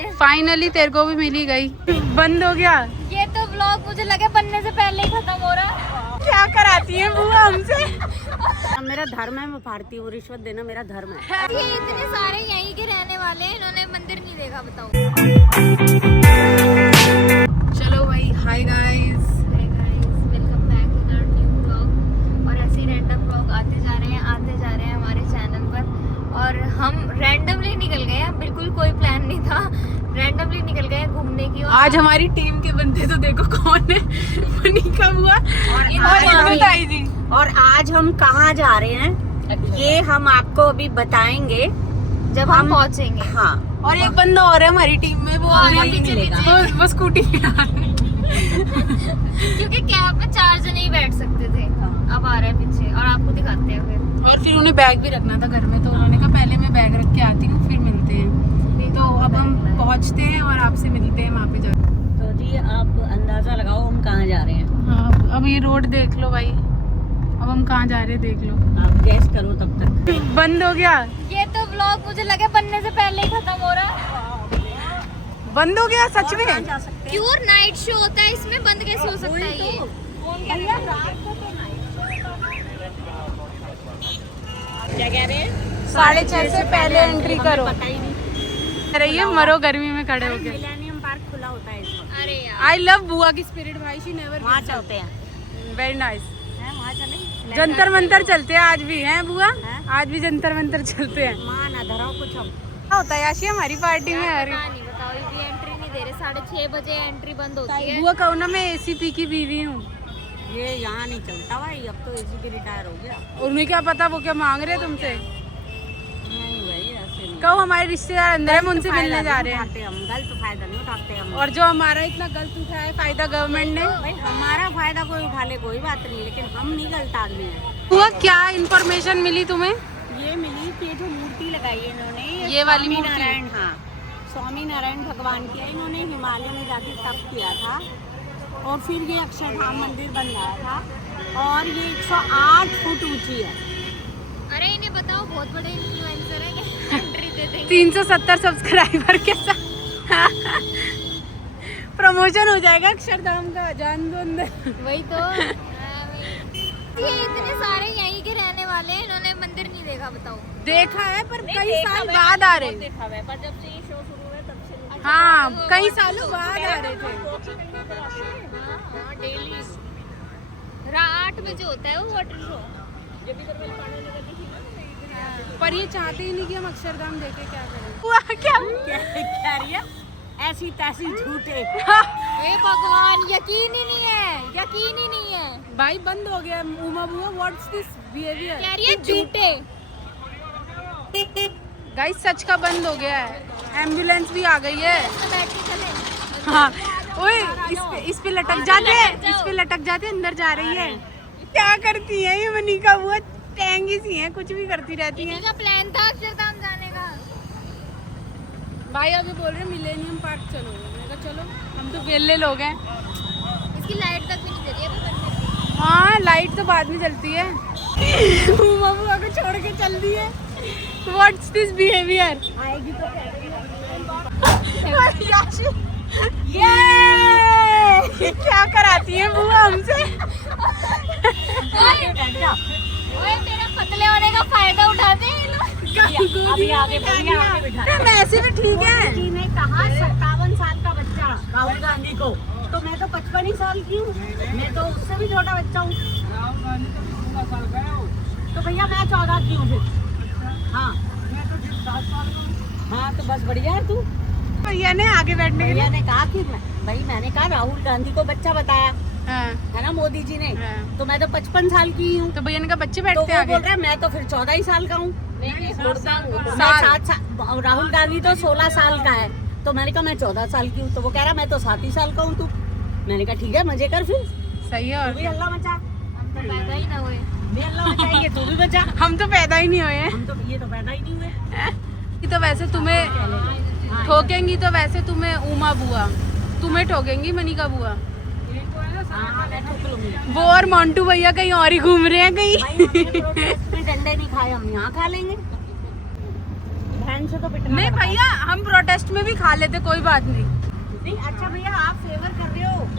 है। फाइनली तेरे को भी मिली गई। बंद हो गया ये तो व्लॉग मुझे लगे बनने से पहले ही खत्म हो रहा। क्या कराती है बुआ हमसे। मेरा धर्म है, मैं फाड़ती हूँ, रिश्वत देना मेरा धर्म है। ये इतने सारे यहीं के रहने वाले हैं, इन्होंने मंदिर नहीं देखा, बताओ। चलो भाई, hi guys, welcome back to the new vlog. और ऐसे रैंडम व्लॉग आते जा रहे हैं हमारे चैनल पर। और हम रैंडमली निकल गए हैं, बिल्कुल कोई प्लान नहीं था, रैंडमली निकल गए घूमने की। आज हमारी टीम के बंदे तो देखो कौन है। मनिका बुआ और ताई जी। और आज हम कहाँ जा रहे हैं ये हम आपको अभी बताएंगे जब हम पहुंचेंगे। हाँ, और एक बंदा और है हमारी टीम में, वो वो स्कूटी पे आ रहा है। क्योंकि कैब में 4 जने ही बैठ सकते थे, अब आ रहे हैं पीछे और आपको दिखाते हैं फिर। और फिर उन्हें बैग भी रखना था घर में, तो उन्होंने कहा पहले मैं बैग रख के आती हूँ फिर मिलते हैं। तो अब हम पहुँचते हैं और आपसे मिलते हैं वहाँ पे जाकर। तो जी आप अंदाजा लगाओ हम कहाँ जा रहे हैं। हाँ, अब ये रोड देख लो भाई, अब हम कहाँ जा रहे हैं देख लो। आप गैस करो तब तक। बंद हो गया ये तो व्लॉग मुझे लगे बनने से पहले ही खत्म हो रहा। बंद हो गया सच में। प्योर नाइट शो होता है, इसमें बंद कैसे हो सकता है ये? क्या कह रहे हैं? 6:30 से पहले एंट्री करो। पता ही नहीं। अरे ये मरो गर्मी में खड़े होके। मिलेनियम पार्क खुला होता है इस वक्त। अरे यार, आई लव बुआ की स्पिरिट भाई, शी नेवर वहाँ चलते हैं। Very nice. वहाँ चले। जंतर मंतर चलते हैं आज भी, हैं बुआ? हैं? आज भी जंतर मंतर चलते हैं। माँ ना धराओ कुछ हम। क्या होता है याशी हमारी पार्टी में? अरे पता नहीं, बताओ, ये एंट्री नहीं दे रहे। 6:30 बजे एंट्री बंद होती है। बुआ कहो ना मैं एसीपी की बीवी हूँ। ये यहाँ नहीं चलता भाई, अब तो एसी भी रिटायर हो गया। उन्हें क्या पता वो क्या मांग रहे हैं तुमसे। नहीं भाई, ऐसे नहीं। कहो हमारे रिश्तेदार अंदर है, हम उनसे फायदा मिलने जा नहीं रहे हैं। उठाते हम, गलत फायदा नहीं उठाते हम। और जो हमारा इतना गलत उठाया है फायदा गवर्नमेंट ने। भाई हमारा फायदा कोई उठा ले कोई बात नहीं, लेकिन हम नहीं गलत आदमी हैं। बुआ क्या इन्फॉर्मेशन मिली तुम्हें? ये मिली कि जो मूर्ति लगाई है इन्होंने, ये वाली स्वामी मूर्ति? नारायण, हाँ, स्वामी नारायण भगवान की है। इन्होंने हिमालय में जाके तप किया था और फिर ये अक्षरधाम मंदिर बन गया था। और ये 108 फुट ऊंची है। अरे इन्हें बताओ, बहुत बड़े इन्फ्लुएंसर है, एंट्री दे देंगे। 370 सब्सक्राइबर के साथ प्रमोशन हो जाएगा अक्षरधाम का, जान दो अंदर। वही तो। ये इतने सारे यहीं के रहने वाले हैं, इन्होंने मंदिर नहीं देखा, बताओ। देखा है पर कई साल बाद आ रहे। देखा हुआ है, पर जब से ये शो शुरू हुआ तब से हाँ, कई सालों बाद आ रहे थे। हाँ, डेली 8 बजे होता है वो वाटर शो। पर ये चाहते ही नहीं कि हम अक्षरधाम देखे, क्या करें? क्या कह रही है? ऐसी तैसी झूठे। हे भगवान, यकीन ही नहीं है, यकीन ही नहीं है। भाई बंद हो गया। उमा बुआ व्हाट्स दिस बिहेवियर? कह रही है झूठे। गाइस सच का बंद हो गया है। एम्बुलेंस भी आ गई है। बैठ के चले। हाँ, ओए इस पे लटक जाते हैं, इस पे लटक जाते हैं, अंदर जा रही है। क्या करती है ये मनिका बुआ? टैंगी सी है, कुछ भी करती रहती है। इनका प्लान था अक्षरधाम जाने का। भाई अभी बोल रहे मिलेनियम पार्क चलो, मैंने कहा चलो, हम तो वेले लोग हैं। इसकी लाइट तक भी नहीं जली अभी बनने की। हाँ, लाइट तो बाद में चलती है। उमा बुआ को छोड़ के चल दी है। What's this behaviour? आएगी तो ये क्या कराती है बुआ हमसे? ओए, तेरा पतले होने का फायदा उठाते हैं ये लोग। अभी आगे बढ़िया। वैसे भी ठीक है। जी ने कहा 57 साल का बच्चा राहुल गांधी को, तो मैं तो 55 साल की हूँ, मैं तो उससे भी छोटा बच्चा हूँ। तो भैया मैं 14 की हूँ फिर। हाँ, हाँ तो बस बढ़िया है तू। भैया ने आगे बैठने के भैया लिए ने कहा कि भाई मैंने कहा राहुल गांधी को बच्चा बताया हाँ, है ना मोदी जी ने, हाँ। तो मैं तो 55 साल की हूँ। तो भैया ने कहा बच्चे तो बैठते वो हैं आगे। बोल रहा है मैं तो फिर 14 ही साल का हूँ। साल। राहुल गांधी तो 16 साल का है, तो मैंने कहा मैं 14 साल की हूँ। तो वो कह रहा मैं तो 7 ही साल का हूँ। तू, मैंने कहा ठीक है मजे कर फिर, सही है। और तू भी अल्लाह मचा, हम तो पैदा ही ना हुए। भी अल्लाह मचाएंगे, तू भी बचा। हम तो पैदा ही नहीं हुए हैं। हम तो ये तो पैदा ही नहीं हुए। तो वैसे तुम्हें ठोकेंगी तो वैसे तुम्हें उमा बुआ, तुम्हें ठोकेंगी मनिका बुआ। हाँ, मैं ठोक लूंगी। वो और मोंटू भैया कहीं और ही घूम रहे हैं कहीं। भाई हमने प्रोटेस्ट में डंडे नहीं खाए, हम यहाँ खा लेंगे। बहन से तो पिटना नहीं पड़ता है। भैया, हम प्रोटेस्ट में भी खा लेते, कोई बात नहीं। नहीं अच्छा भैया, आप फेवर कर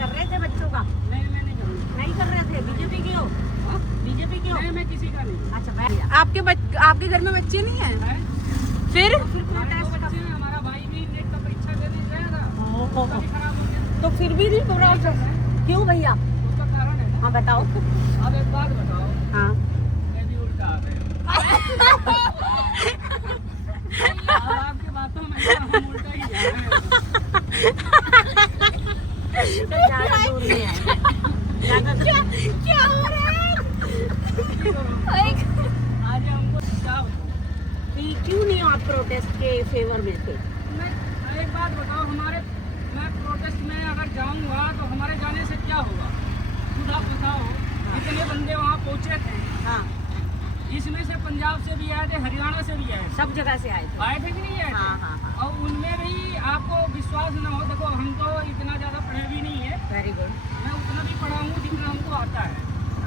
रहे थे बच्चों का? नहीं, मैं नहीं नहीं कर रहे थे। बीजेपी के हो? बीजेपी के हो? नहीं, मैं किसी का नहीं। अच्छा भैया, आपके घर में बच्चे नहीं है? फिर प्रोटेस्ट बच्चे हैं, हमारा भाई भी नेट का परीक्षा देने गया था, उसका भी खराब हो गया। तो फिर भी नहीं प्रोटेस्ट क्यों भैया? उसका कारण है ना। हाँ बताओ। अब एक बात बताओ, हाँ मैं भी उल्टा आ गया। अब आपकी बातों में हम उल्टा ही जा रहे हैं। तो ज़्यादा दूर नहीं है। क्या हो रहा है? आज हमको क्या बताऊं? क्यों नहीं आप प्रोटेस्ट के फेवर में थे? मैं एक बात बताओ, मैं प्रोटेस्ट में अगर जाऊंगा तो हमारे जाने से क्या होगा? खुद आप बताओ, इतने बंदे वहाँ पहुँचे थे, हाँ इसमें से पंजाब से भी आए थे, हरियाणा से भी आए थे। सब जगह से आए थे। आए थे कि नहीं आए थे? हाँ, हाँ, हाँ। और उनमें भी आपको विश्वास न हो, देखो हम तो इतना ज़्यादा पढ़े भी नहीं है, वेरी गुड। मैं उतना भी पढ़ा हूँ जितना हमको आता है,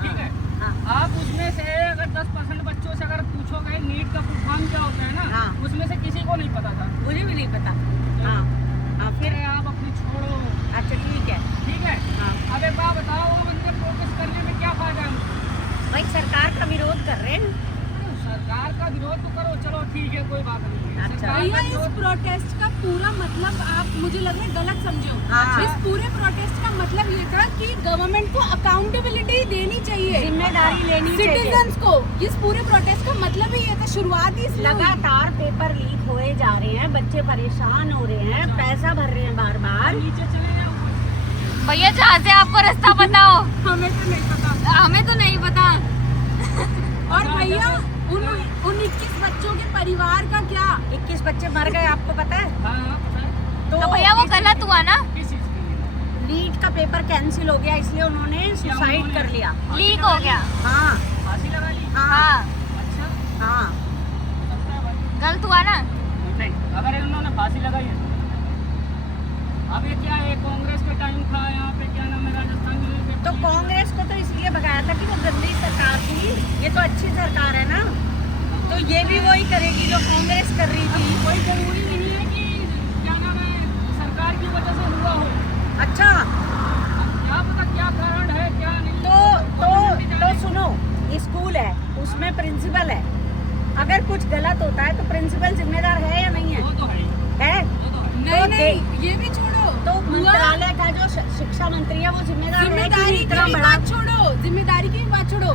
ठीक है? हाँ आप उसमें से अगर 10% बच्चों से अगर पूछोगे नीट का फुल फॉर्म क्या होता है ना, हाँ। उसमें से किसी को नहीं पता था। मुझे भी नहीं पता। हाँ हाँ फिर फिर आप अपनी छोड़ो, अच्छा ठीक है। ठीक है? हाँ अब एक बात बताओ, वो बंदे प्रोटेस्ट करने में क्या फायदा है उनको? भाई सरकार का विरोध कर रहे हैं। सरकार का विरोध तो करो, चलो ठीक है, कोई बात नहीं है। अच्छा। सरकार भैया का इस विरोध- प्रोटेस्ट का पूरा मतलब आप मुझे लग रहा है गलत समझे हो। हाँ। इस पूरे प्रोटेस्ट का मतलब ये था कि गवर्नमेंट को अकाउंटेबिलिटी देनी चाहिए, जिम्मेदारी लेनी चाहिए। सिटीजन्स को। इस पूरे प्रोटेस्ट का मतलब ही ये था, शुरुआत ही इसलिए हुई। लगातार पेपर लीक होए जा रहे हैं, बच्चे परेशान हो रहे हैं, पैसा भर रहे हैं बार बार। नीचे चले जाओ। भैया जहाँ से आपको रास्ता पता हो, हमें तो नहीं पता। हमें तो नहीं पता। और भैया उन 21 बच्चों के परिवार का क्या? 21 बच्चे मर गए, आपको पता है? हाँ, पता है। तो भैया वो गलत हुआ ना, किस चीज़ के लिए? नीट का पेपर कैंसिल हो गया, इसलिए उन्होंने सुसाइड कर लिया। लीक हो गया। हाँ फांसी लगा ली? हाँ, अच्छा, हाँ लगता है भाई। गलत हुआ ना। नहीं, अगर इन्होंने फांसी लगाई है अब ये क्या है, कांग्रेस का टाइम था यहाँ पे, क्या नाम है, राजस्थान में तो कांग्रेस को तो इसलिए भगाया था कि वो गंदी सरकार थी, ये तो अच्छी सरकार है ना, तो ये भी वही करेगी जो कांग्रेस कर रही थी। कोई जरूरी नहीं है कि क्या नाम है सरकार की वजह से हुआ हो। अच्छा क्या पता क्या कारण है, क्या नहीं। तो सुनो, स्कूल है, उसमें प्रिंसिपल है, अगर कुछ गलत होता है तो प्रिंसिपल जिम्मेदार है या नहीं वो है? तो है ही, है वो तो है। नहीं नहीं, ये भी छोड़ो। तो मंत्रालय का जो शिक्षा मंत्री है वो जिम्मेदार है कि जिम्मेदारी की इतना भी बड़ा। बात छोड़ो, जिम्मेदारी की भी बात छोड़ो।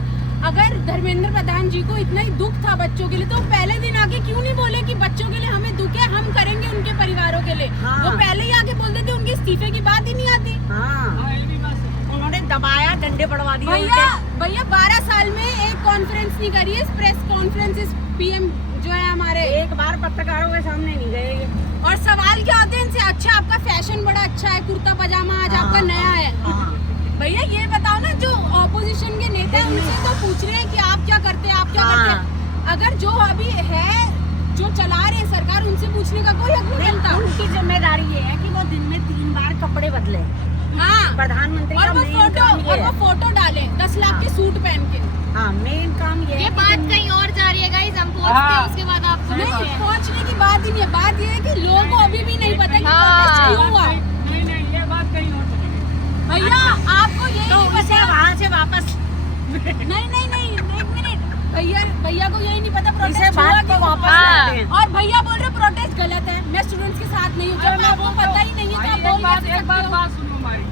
अगर धर्मेंद्र प्रधान जी को इतना ही दुख था बच्चों के लिए, तो पहले दिन आके क्यों नहीं बोले कि बच्चों के लिए हमें दुख है, हम करेंगे उनके परिवारों के लिए। हाँ। वो पहले ही आके बोल देते, उनके इस्तीफे की बात ही नहीं आती। हाँ हाँ, ये भी बात सही है। उन्होंने दबाया, डंडे पड़वा दिए भैया उनके। भैया 12 साल में एक कॉन्फ्रेंस नहीं करी है, प्रेस कॉन्फ्रेंस इस पीएम जो है हमारे, एक बार पत्रकारों के सामने नहीं गए ये। और सवाल क्या होते हैं इनसे, अच्छा आपका फैशन बड़ा अच्छा है, कुर्ता पजामा आज हाँ। आपका नया है। हाँ। भैया ये बताओ ना, जो ऑपोजिशन के नेता हैं उनसे तो पूछ रहे हैं कि आप क्या करते हैं, आप क्या हाँ। करते हैं। अगर जो अभी है, जो चला रहे हैं सरकार, उनसे पूछने का कोई हक नहीं नहीं, बनता। उनकी जिम्मेदारी ये है कि वो दिन में 3 बार कपड़े बदले। हाँ, प्रधानमंत्री और का वो मेन फोटो काम ये और है। वो फोटो डाले 10 लाख के सूट पहन के। हाँ, मेन काम ये है ये कि बात दिन- कहीं और जा रही है गाइस, हम पहुंचते हैं हाँ। उसके बाद आप नहीं, सुनते हैं। पहुंचने की बात ही नहीं है, बात ये है कि लोगों को अभी भी नहीं पता कि हाँ। प्रोटेस्ट क्यों हुआ। नहीं नहीं, ये बात कहीं और चली गई। भैया आपको ये तो नहीं उसे पता। वहाँ से वापस नहीं, 1 मिनट, भैया को यही नहीं पता इसे प्रोटेस्ट बात हुआ को क्यों। वापस हाँ। लेते हैं। और भैया बोल रहे प्रोटेस्ट गलत है, मैं स्टूडेंट्स के साथ नहीं हूँ। जब आपको पता ही नहीं है तो आप बोल कैसे एक सकते हो? बात सुनो हमारी,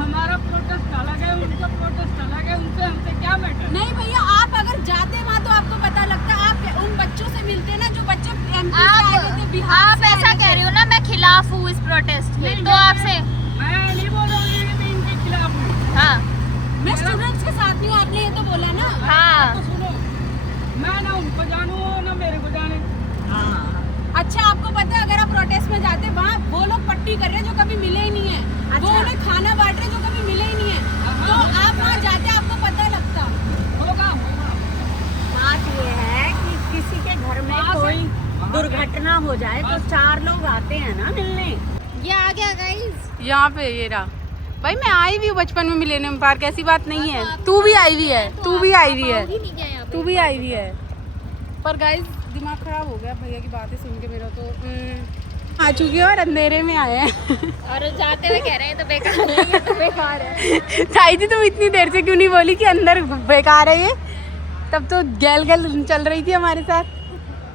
हमारा प्रोटेस्ट अलग है, उनका प्रोटेस्ट अलग है, उनसे हमसे क्या मैटर? नहीं भैया, आप अगर जाते वहाँ तो आपको पता लगता। आप उन बच्चों से मिलते ना जो बच्चे MP से आए थे, बिहार आप से ऐसा आए कह थे। रहे हो ना, मैं खिलाफ हूँ इस प्रोटेस्ट के, तो आपसे मैं नहीं बोल रहा हूँ कि मैं इनके खिलाफ हूँ। हाँ मैं स्टूडेंट्स के साथ नहीं हूँ, आपने ये तो बोला ना। हाँ तो सुनो, मैं ना उनको जानू ना मेरे को जाने। हाँ। अच्छा आपको पता है, अगर आप प्रोटेस्ट में जाते वहाँ वो लोग पट्टी कर रहे हैं जो कभी मिले ही नहीं है। अच्छा। वो उन्हें खाना बांट रहे हैं जो कभी मिले ही नहीं है। तो आप वहाँ जाते आपको पता लगता। होगा होगा। बात ये है कि किसी के घर में वहाँ से- कोई वहाँ दुर्घटना हो जाए तो 4 लोग आते हैं ना मिलने। ये आ गया गाइस। यहाँ पे ये रहा। भाई मैं आई हुई हूँ बचपन में मिलेनियम पार्क, ऐसी बात नहीं है। तू भी आई हुई है, तू भी आई हुई है, नहीं गया यहाँ पे। तू भी आई हुई है। पर गाइस दिमाग खराब हो गया भैया की बातें सुन के मेरा तो। आ चुके हैं और अंधेरे में आए हैं। और जाते हुए कह रहे हैं तो बेकार है, ये तो बेकार है। ताई जी तुम इतनी देर से क्यों नहीं बोली कि अंदर बेकार है ये? तब तो गैल गैल चल रही थी हमारे साथ।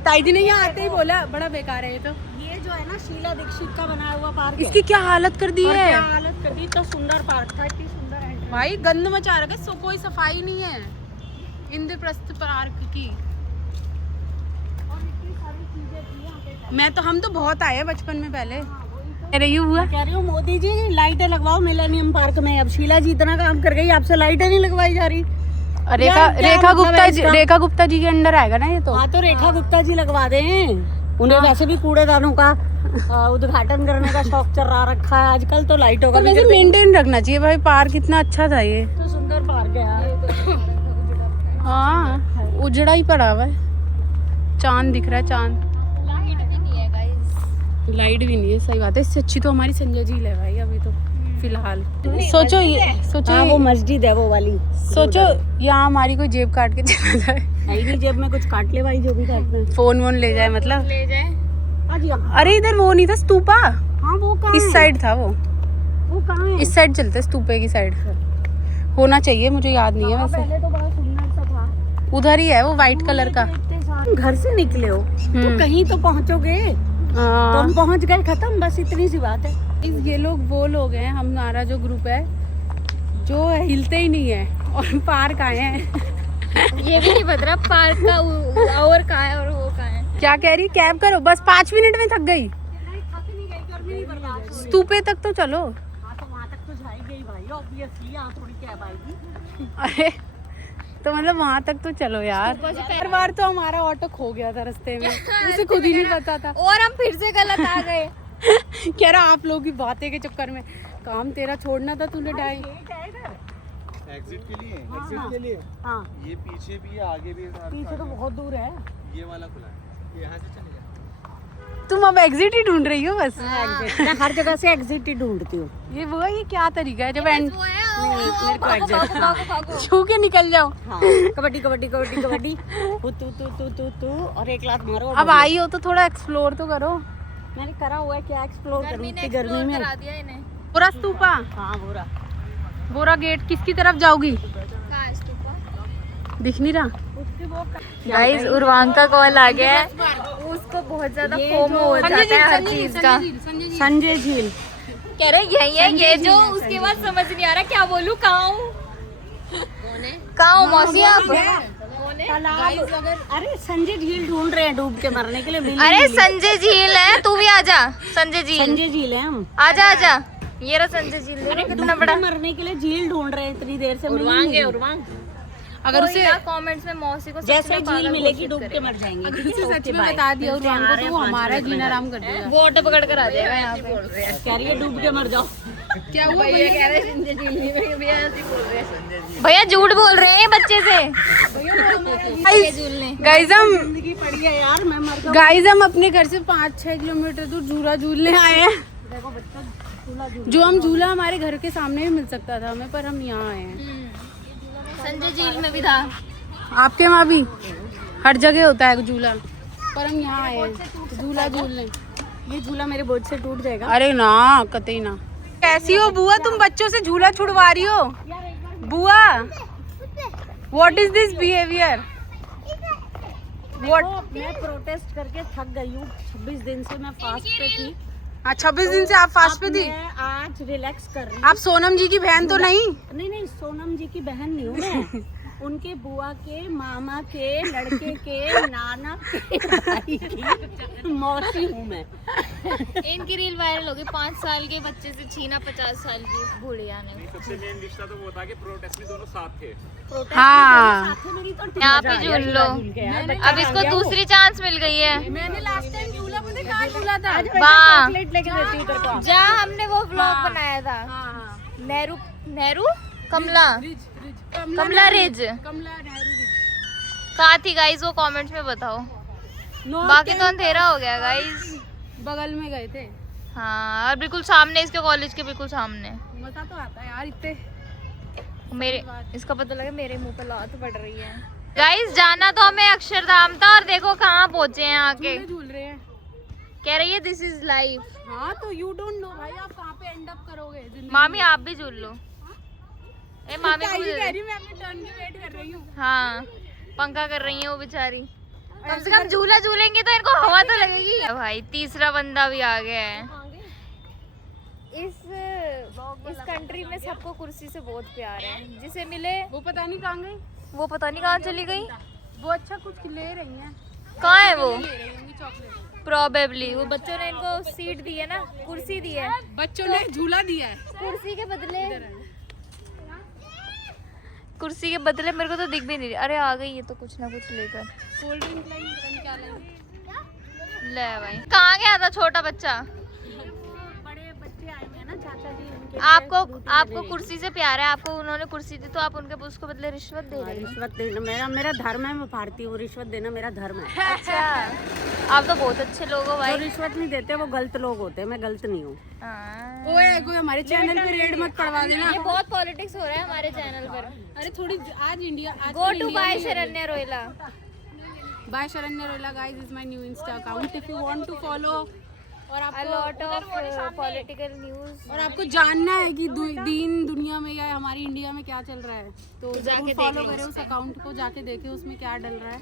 ताई जी ने यहाँ आते ही बोला बड़ा बेकार है ये तो। ये जो है ना शीला दीक्षित का बनाया हुआ पार्क है। इसकी क्या हालत कर दी और है क्या हालत कर दी, तो सुंदर पार्क था, इतनी सुंदर एंट्री। भाई, गंद मचा रखा है, कोई सफाई नहीं है इंद्रप्रस्थ पार्क की। और इतनी सारी चीजें थी यहाँ पे। मैं तो हम तो बहुत आए हैं बचपन में पहले। कह रही हुआ कह रही हूँ मोदी जी लाइटें लगवाओ मिलेनियम पार्क में। अब शीला जी इतना काम कर गई, आपसे लाइटें नहीं लगवाई जा रही। रेखा गुप्ता जी के अंडर आएगा ना ये तो। हाँ तो रेखा गुप्ता जी लगवा दें। उन्हें वैसे भी कूड़ेदानों का उद्घाटन करने का शौक चढ़ा रखा है आजकल, तो लाइटों का वैसे मेंटेन रखना चाहिए भाई, पार्क इतना अच्छा था ये। तो सुंदर पार्क है यार। हाँ, उजड़ा ही पड़ा हुआ है। चांद दिख रहा है, चांद। लाइट भी नहीं है गाइस। लाइट भी नहीं है, सही बात है। इससे अच्छी तो हमारी संजय झील है भाई अभी तो फिलहाल। सोचो हाँ वो मस्जिद है वो वाली। सोचो यहाँ हमारी कोई जेब काट के चला जाए, नहीं जेब में कुछ काट ले भाई, जो भी काटना है। फोन वोन ले जाए मतलब। ले जाए। हाँ जी हाँ। अरे इधर वो नहीं था स्तूपा, हाँ वो कहाँ इस है? साइड था वो कहाँ है? इस साइड चलते, स्तूपे की साइड होना चाहिए, मुझे याद नहीं है हाँ, वैसे। पहले तो बड़ा सुंदर सा था। उधर ही है वो व्हाइट कलर का। घर से निकले हो तो कहीं तो पहुँचोगे, तो हम पहुँच गए, खत्म, बस इतनी सी बात है। ये लोग वो लोग हैं, हमारा जो ग्रुप है जो हिलते ही नहीं है और पार्क आए हैं। ये भी नहीं पता पार्क का और कहाँ है और वो कहाँ है। क्या कह रही? कैब करो, बस 5 मिनट में थक गई। स्तूपे तक तो चलो। हाँ तो वहाँ तक तो जाएगी ही भाई, ऑब्वियसली यहाँ थोड़ी कैब आएगी। अरे तो मतलब वहाँ तक तो चलो यार। हर बार तो हमारा ऑटो खो गया था रास्ते में, उसे खुद ही नहीं पता था। और हम फिर से गलत आ गए। कह रहा आप लोग की बातें के चक्कर में काम तेरा छोड़ना था तूने ढाई। एग्जिट के लिए हाँ ये पीछे भी है, आगे भी है। पीछे तो बहुत दूर है। ये वाला खुला है, यहाँ से चले जाओ। तुम अब एग्जिट ही ढूंढ रही हो बस। एग्जिट मैं हर जगह से एग्जिट ही ढूंढती हूँ। ये वो है, ये क्या तरीका है जब एंड वो है हाँ। छू के निकल जाओ। हाँ कबड्डी कबड्डी कबड्डी कबड्डी तू और एक लात मारो। अब आई हो तो थोड़ा एक्सप्लोर तो करो। मैंने करा हुआ है, क्या एक्सप्लोर करूँ इतनी गर्मी में। करा दिया इन्हें। पूरा स्तूपा, हाँ बोरा बोरा गेट किसकी तरफ जाओगी? कहाँ है स्तूपा? दिख नहीं रहा। गाइस उर्वांका कॉल आ गया है, उसको बहुत ज्यादा फोमो हो जाता है हर चीज का। संजय झील कह रहे यही है ये जो, उसके बाद समझ नहीं आ रहा क्या बोलूं। कहाँ हूँ मौसी आप? तालाब। अरे संजय झील ढूंढ रहे हैं डूब के मरने के लिए। अरे संजय झील है, तू भी आजा। संजय झील है हम। आजा आजा, ये रहा संजय झील। अरे कितना बड़ा मरने के लिए झील ढूंढ रहे हैं इतनी देर से। उर्वांग अगर उसे कमेंट्स में मौसी को जैसे झील मिलेगी डूब के मर जाएंगे। सच में बता दिया उर्वांग को तो वो हमारा जीना आराम कर देगा। वो ऑटो पकड़ कर आ जाएगा यहाँ पे। कह रही है डूब के मर जाओ। क्या हुआ? भैया कह रहे संजय झील नहीं, भैया ऐसे बोल रहे हैं। भैया झूठ बोल रहे हैं बच्चे से। गाइस हम अपने घर से 5-6 किलोमीटर दूर झूला झूलने आए हैं। जो हम झूला हमारे घर के सामने भी मिल सकता था हमें, पर हम यहाँ आए हैं। संजय झील में भी था। आपके वहाँ भी हर जगह होता है झूला, पर हम यहाँ आए हैं झूला झूलने। ये झूला मेरे बोझ से टूट जाएगा। अरे ना, कतई ना। कैसी हो बुआ, तुम बच्चों से झूला छुड़वा रही हो? बुआ, व्हाट इज दिस बिहेवियर? मैं प्रोटेस्ट करके थक गई हूँ। 26 दिन से मैं फास्ट पे थी। 26 दिन से आप फास्ट पे थी? मैं आज रिलैक्स कर रही हूँ। आप सोनम जी की बहन तो नहीं? नहीं सोनम जी की बहन नहीं हूँ मैं। उनके बुआ के मामा के लड़के के नाना के भाई की मौसी हूँ मैं। इनकी रील वायरल होगी, 5 साल के बच्चे से छीना 50 साल की बुढ़िया ने। सबसे मेन रिश्ता तो वो था कि प्रोटेस्ट में दोनों साथ थे। हाँ, यहाँ पे झूल लो। अब इसको दूसरी चांस मिल गई है। मैंने लास्ट टाइम झूला, मुझे कहाँ झूला था? वाह, जहाँ हमने वो व्लॉग बनाया था। नेहरू कमला रिज कहाँ थी गाइस? वो कमेंट्स में बताओ। बाकी तो अंधेरा हो गया गाइस। बगल में गए थे। हाँ, और बिल्कुल सामने, इसके कॉलेज के बिल्कुल सामने। मजा तो आता है यार इतने। मेरे इसका पता लगा मेरे मुंह पे लात पड़ रही है। गाइस जाना तो हमें अक्षरधाम था और देखो कहाँ पहुँचे हैं आके। झूल रहे हैं। कह रही है दिस इज लाइफ। हाँ तो यू डोंट नो भाई आप कहाँ पे एंड अप करोगे जिंदगी मामी में। आप भी झूल लो। ए मामी ताई को भी भी कह दे रही हूँ, मैं अपने टर्न की वेट कर रही हूँ। हाँ पंखा कर रही है वो बेचारी। कम से कम झूला झूलेंगे तो इनको हवा तो लगेगी। भाई तीसरा बंदा भी आ गया है। इस कंट्री में सबको कुर्सी से बहुत प्यार है। जिसे मिले वो पता नहीं कहाँ गई, वो पता नहीं कहाँ चली गई। वो अच्छा कुछ ले रही हैं, कहाँ है वो? ले रही होंगी चॉकलेट। प्रोबेबली वो बच्चों ने इनको सीट दी है ना, कुर्सी दी है। बच्चों ने झूला दिया है। कुर्सी के बदले मेरे को तो दिख भी नहीं रही। अरे आ गई है तो कुछ ना कुछ लेकर। कोल्ड ड्रिंक लाई, पता नहीं क्या लाई। ले भाई कहाँ गया था छोटा बच्चा? बड़े बच्चे आए हुए हैं ना चाचा जी, उनके आपको कुर्सी से प्यार है, आपको उन्होंने कुर्सी दी तो आप उनके उसको बदले रिश्वत दे रहे हो। रिश्वत देना मेरा धर्म है, मैं भारतीय हूँ, रिश्वत देना मेरा धर्म है। अच्छा आप तो बहुत अच्छे लोग हो जो भाई। रिश्वत नहीं देते वो गलत लोग होते हैं, मैं गलत नहीं हूँ। हाँ। ओए कोई हमारे चैनल पे रेड मत पड़वा देना। ये बहुत पॉलिटिक्स हो रहा है हमारे चैनल पर। अरे थोड़ी आज इंडिया, आज go to by Sharanya Royla. By Sharanya Royla guys is my new insta account if you want to follow. और A आपको lot of political news। और आपको जानना है कि दीन दुनिया में या हमारी इंडिया में क्या चल रहा है तो जाके फॉलो करें उस अकाउंट को, जाके देखें उसमें क्या डल रहा है।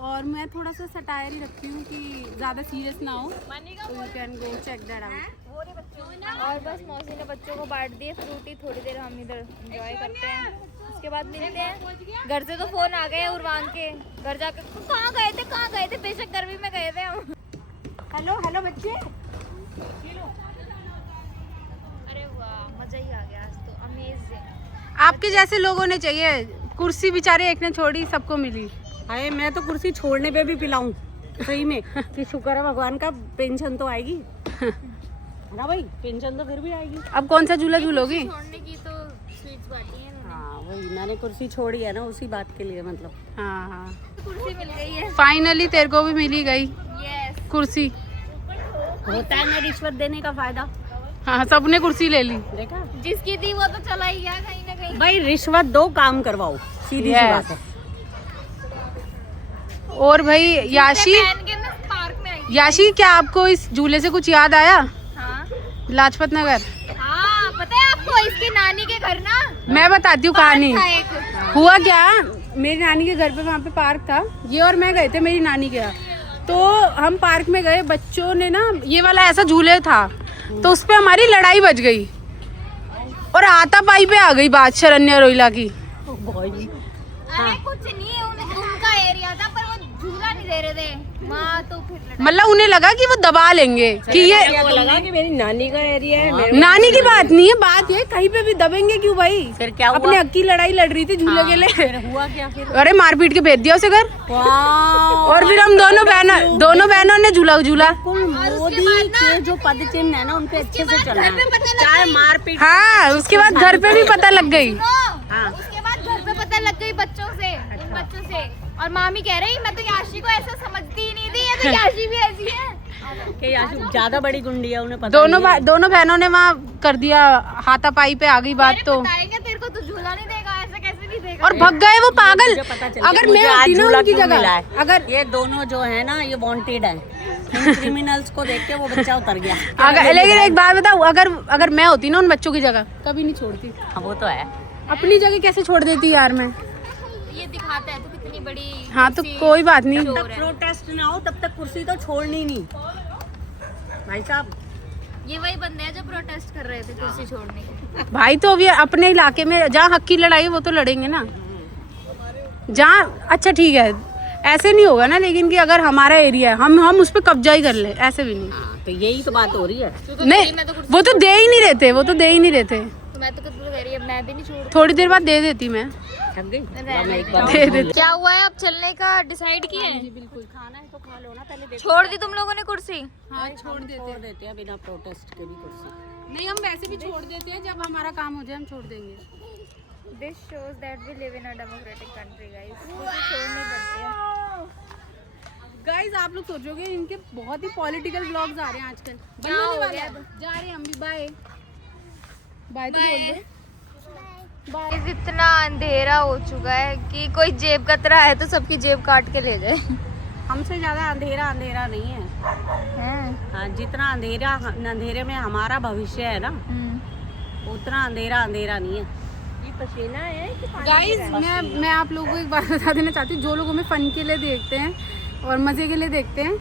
और मैं थोड़ा सा सटायर ही रखती हूँ कि ज़्यादा सीरियस ना हो, तो you can go check that out. और बस मौसी ने बच्चों को बांट दिए फ्रूटी। थोड़ी देर हम इधर एंजॉय करते हैं, उसके बाद मिलते हैं। घर से तो फोन आ गए उर्वान के। घर जाकर कहाँ गए थे बेशक गर्मी में गए थे हम। हेलो हेलो बच्चे, अरे वाह मजा ही आ गया आज तो, अमेजिंग। आपके जैसे लोगों ने चाहिए। कुर्सी बेचारे एक ने छोड़ी, सबको मिली। अरे मैं तो कुर्सी छोड़ने पे भी पिलाऊं सही में कि शुक्र है भगवान का, पेंशन तो आएगी ना भाई, पेंशन तो फिर भी आएगी। अब कौन सा झूला झूलोगी? छोड़ने की तो स्वीट्स बांटी है इन्होंने। हाँ वही, मैंने कुर्सी छोड़ी है ना उसी बात के लिए, मतलब। हाँ हाँ कुर्सी मिल गई है। फाइनली तेरे को भी मिली गई यस कुर्सी। होता है ना रिश्वत देने का फायदा, हाँ सबने कुर्सी ले ली। देखा जिसकी थी वो तो चला ही गया कहीं ना कहीं। भाई, रिश्वत दो काम करवाओ, सीधी सी Yes. बात है। और भाई याशी, पहन के ना पार्क में आई। याशी क्या आपको इस झूले से कुछ याद आया? हाँ लाजपत नगर। हाँ पता है आपको इसकी नानी के घर ना मैं बताती हूँ कहानी। था एक। हुआ क्या, मेरी नानी के घर पे वहाँ पे पार्क था, ये और मैं गए थे मेरी नानी के यहाँ। तो हम पार्क में गए, बच्चों ने ना ये वाला ऐसा झूले था, तो उस पे हमारी लड़ाई बच गई और हाथापाई पे आ गई बात शरण्य रोयला की। अरे कुछ नहीं उनका एरिया था पर वो झूला नहीं दे रहे थे माँ, तो फिर मतलब उन्हें लगा कि वो दबा लेंगे कि ये लगा कि मेरी नानी का एरिया है। नानी की बात नहीं है, बात ये कहीं पे भी दबेंगे क्यों भाई। फिर क्या हुआ? अपने हक की लड़ाई लड़ रही थी झूले के लिए। फिर हुआ क्या फिर? अरे मारपीट के भेज दिया उसे घर। वाह, और फिर हम दोनों बहनों ने झूला मोदी के जो पद चिन्ह है ना उनपे अच्छे से चलना है, चाहे मारपीट। हाँ उसके बाद घर पे भी पता लग गई। हाँ। उसके बाद घर पे पता लग गई बच्चों से, इन बच्चों से। और मामी कह रही मैं तो याशी को ऐसा समझती ही नहीं थी, ये तो याशी भी ऐसी है। कि याशी ज्यादा बड़ी गुंडी है, उन्हें पता नहीं है। दोनों बहनों ने वहाँ कर दिया, हाथापाई पे आ गई बात। तो बताएंगे तेरे को तो झूला नहीं देगा, ऐसा कैसे नहीं देगा। और भग गए वो पागल। मुझे पता चल गया, अगर मुझे मैं आज होती ना झूला उनकी क्यों मिला जगह, है। अगर ये दोनों जो है ना ये वांटेड है, इन क्रिमिनल्स को देख के वो बच्चा उतर गया। लेकिन एक बात बताऊँ, अगर मैं होती ना उन बच्चों की जगह, कभी नहीं छोड़ती। हाँ वो तो है। अपनी जगह कैसे छोड़ देती यार मैं। ये दिखाता है तो कितनी बड़ी। हाँ तो कोई बात नहीं। जब तक प्रोटेस्ट ना हो तब तक कुर्सी तो छोड़नी नहीं भाई साहब। ये वही बंदे हैं जो प्रोटेस्ट कर रहे थे कुर्सी छोड़ने के। भाई तो अभी अपने इलाके में जहाँ हक की लड़ाई है वो तो लड़ेंगे ना, जहाँ। अच्छा ठीक है, ऐसे नहीं होगा ना, लेकिन कि अगर हमारा एरिया है हम उस पर कब्जा ही कर ले, ऐसे भी नहीं। तो यही तो बात हो रही है। नहीं वो तो दे ही नहीं रहते, वो तो दे ही नहीं रहते। तो मैं तो कह रही है मैं भी नहीं छोड़। थोड़ी देर बाद दे देती मैं, थक गई दे देती। क्या हुआ है, अब चलने का डिसाइड किए हैं? बिल्कुल। खाना है तो खा लो ना, पहले देखो। छोड़ दी तुम लोगों ने कुर्सी? हाँ छोड़ देते हैं बिना प्रोटेस्ट के भी कुर्सी। नहीं हम वैसे भी छोड़ देते हैं, जब हमारा काम हो जाए हम छोड़ देंगे। This shows that we live in a democratic country, guys. कुर्सी छोड़नी पड़ती है। गाइस आप लोग सोचोगे इनके बहुत ही पॉलिटिकल ब्लॉग्स आ रहे हैं आजकल। क्या हो बनने वाले गया? हैं। जा रहे हैं हम भी। बाय बाय तो बोल दो। गाइस इतना अंधेरा हो चुका है कि कोई जेब कतरा है तो सबकी जेब काट के ले जाए। हमसे ज्यादा अंधेरा नहीं है। हाँ, जितना अंधेरे में हमारा भविष्य है ना, उतना अंधेरा नहीं है। ये पसीना है कि गाइस मैं आप लोगों को एक बात बता देना चाहती हूँ, जो लोग हमें फन के लिए देखते हैं और मज़े के लिए देखते हैं,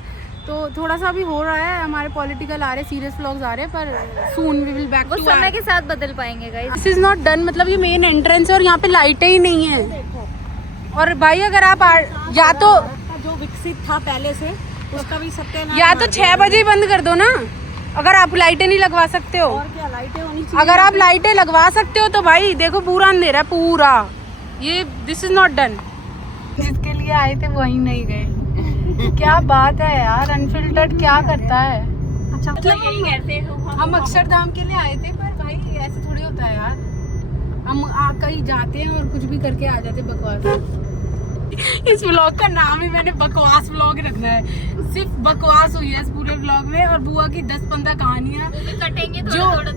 तो थोड़ा सा भी हो रहा है, हमारे पॉलिटिकल आ रहे, सीरियस व्लॉग्स आ रहे हैं, पर सून वी विल बैक वो समय के साथ बदल पाएंगे guys. This is not done. मतलब ये मेन एंट्रेंस है और यहाँ पे लाइटें ही नहीं है। और भाई अगर आप या तो जो विकसित था पहले से उसका भी सत्यानाश, या तो 6 बजे ही बंद कर दो ना, अगर आप लाइटें नहीं लगवा सकते हो। और क्या लाइटें होनी चाहिए। अगर आप लाइटें लगवा सकते हो तो भाई देखो पूरा अंधेरा है पूरा। ये दिस इज नॉट डन। जिसके लिए आए थे वही नहीं गए। क्या बात है यार, अनफिल्टर्ड क्या करता है। अच्छा मतलब यही कहते हैं हम अक्षरधाम के लिए आए थे, पर भाई ऐसे थोड़ी होता है यार। हम कहीं जाते हैं और कुछ भी करके आ जाते बकवास। इस व्लॉग का नाम ही मैंने बकवास व्लॉग रखना है। सिर्फ बकवास हुई है इस पूरे व्लॉग में, और बुआ की 10-15 कहानियाँ कटेंगे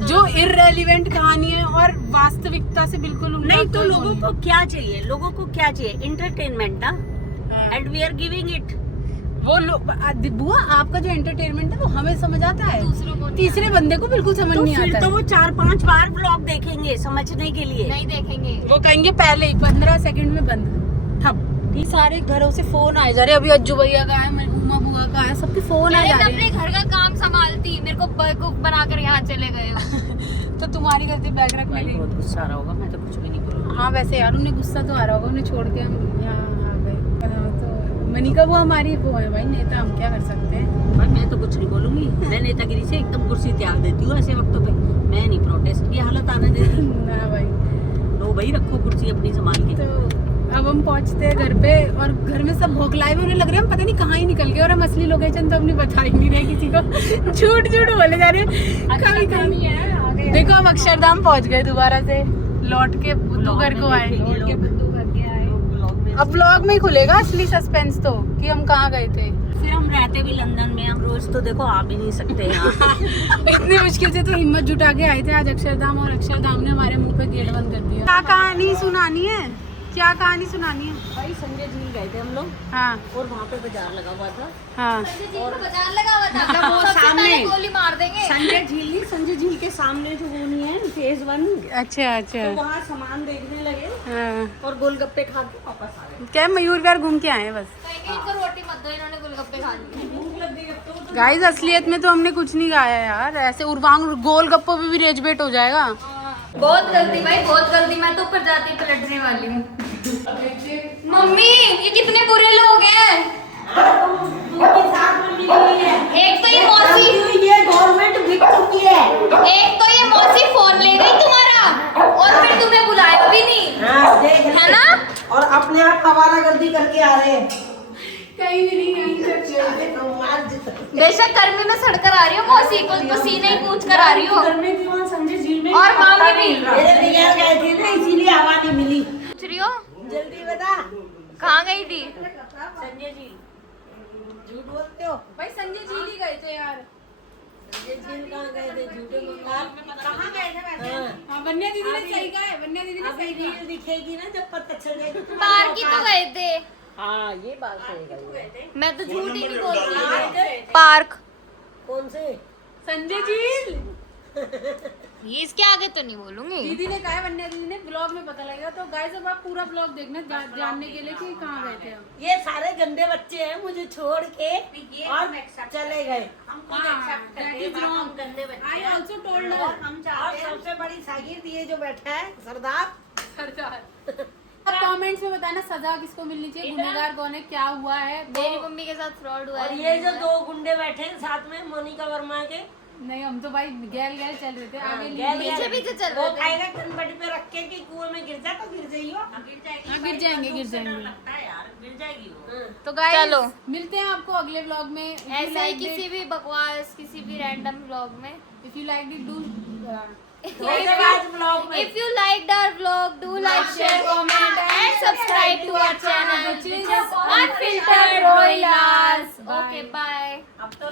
जो इररेलेवेंट कहानी है और वास्तविकता से बिल्कुल नहीं। तो लोगों को क्या चाहिए, एंटरटेनमेंट ना, and we are giving it. वो बुआ आपका जो एंटरटेनमेंट है वो हमें समझ आता है, तीसरे बंदे को बिल्कुल समझ नहीं आता। तो वो 4-5 बार व्लॉग देखेंगे समझने के लिए। नहीं देखेंगे, वो कहेंगे पहले ही 15 सेकंड में बंद ठप। सारे घरों से फोन आए जा रहे, अभी अज्जू भैया का है, उमा बुआ का है, सबके फोन आए जा रहे। अपने घर का काम संभालती, मेरे को बेवकूफ बनाकर यहाँ चले गए हो। तो तुम्हारी गलती बैग रखने की। बहुत गुस्सा आ रहा होगा, मैं तो कुछ भी नहीं बोलूँगी। हाँ वैसे यार उन्हें गुस्सा तो आ रहा होगा, उन्हें छोड़ के हम यहाँ आ गए। तो मनिका वो हमारी वो है भाई, नेता, हम क्या कर सकते हैं। भाई मैं तो कुछ नहीं बोलूंगी, मैं नेतागिरी से एकदम कुर्सी त्याग देती हूँ ऐसे वक्तों पे। मैं नहीं प्रोटेस्ट की हालत आने देती। ना भाई, लो भाई रखो कुर्सी अपनी संभाल के। तो अब हम पहुंचते हैं घर पे और घर में सब भोखलाए हुए उन्हें लग रहे हैं हम पता नहीं कहाँ ही निकल गए, और हम असली लोकेशन तो हमने बता ही नहीं रहे किसी को। झूठ बोले जा रहे हैं कभी। देखो हम अक्षरधाम पहुंच गए, दोबारा से लौट के बुद्धू घर को आए। अब ब्लॉग में ही खुलेगा असली सस्पेंस तो कि हम कहाँ गए थे। फिर हम रहते भी लंदन में, हम रोज तो देखो आ भी नहीं सकते यहाँ। इतनी मुश्किल से तो हिम्मत जुटा के आए थे आज अक्षरधाम, और अक्षरधाम ने हमारे मुंह पे गेट बंद कर दिया। क्या कहानी सुनानी है, क्या कहानी सुनानी है? भाई संजय झील गए थे हम लोग। हाँ और वहाँ पे बाजार लगा हुआ था। हाँ और बाजार लगा हुआ था, वो सबसे सामने पहले गोली मार देंगे। संजय झील के सामने जो वो नहीं है फेज 1। अच्छा तो वहाँ सामान देखने लगे हाँ। और गोलगप्पे खा के वापस आ गए। क्या मयूर विहार घूम के आए बस। कहेंगे इनको रोटी मत दो, इन्होंने गोलगप्पे खा लिए। भूख लग गई अब तो। गाइस असलियत में तो हमने कुछ नहीं खाया यार, ऐसे उर्वांग गोलगप्पों पे भी रेज बेट हो जाएगा। बहुत गलती भाई, बहुत गलती। मैं तो ऊपर जाती पलटने वाली हूँ। मम्मी ये कितने बुरे लोग हैं। एक तो ये मौसी, ये गवर्नमेंट बिक चुकी है। एक तो ये मौसी फोन ले गई तुम्हारा, और फिर तुम्हें बुलाया भी नहीं। हाँ, देख है ना। और अपने आप आवारागर्दी करके आ रहे हैं। कहीं भी नहीं, बेशक गर्मी में सड़कर आ रही हो मौसी, को पसीने ही पूछ कर आ रही हो, गर्मी थी वहाँ संजय झील में। और मांगी भी। मेरे बगैर गए थे ना, इसीलिए हवा नहीं मिली। पूछ रही हो जल्दी बता, कहाँ गई थी? संजय झील। झूठ बोलते हो भाई संजय जी ही गए थे यार। संजय झील कहाँ गए थे? झूठे कहाँ गए थे वैसे? हाँ वन्या दीदी ने सही कहा है, वन्या दीदी ने अभी सही कहा। रील दिखेगी ना जब पता चल जाएगी। पार्क ही तो गए थे। हाँ ये बात सही है। मैं तो झूठ ही नहीं बोल रही। पार्क कौन से? संजय जी ये इसके आगे तो नहीं बोलूंगी। दीदी ने कहा है, वन्या दीदी ने, ब्लॉग में पता लगेगा। तो गाइस अब आप पूरा ब्लॉग देखना जानने के लिए कि कहाँ गए थे हम। ये सारे गंदे बच्चे हैं मुझे छोड़ के और चले गए। I also told her। और सबसे बड़ी शागिर्द ये जो बैठा है सरदार। आप कमेंट्स में बताना सजा किसको मिलनी चाहिए, गुनहगार कौन है, क्या हुआ है। मेरी मम्मी के साथ फ्रॉड हुआ और है। ये जो 2 गुंडे बैठे हैं साथ में मोनिका वर्मा के। नहीं हम तो भाई गैल चल रहे थे आगे। पीछे पीछे चल वो रहे थे। खाएगा कनबटी पे रख के कि कुएं में गिर जा तो गिर जाइयो। हाँ गिर जाएंगे लगता है यार, गिर जाएगी वो। तो गाइस चलो। मिलते हैं आपको अगले व्लॉग में। ऐसे ही किसी भी बकवास, किसी भी रैंडम व्लॉग में। If you like it do blog में If you liked our vlog, do like, share, comment and subscribe to our channel, which is Unfiltered Royals. Okay, bye. अब तो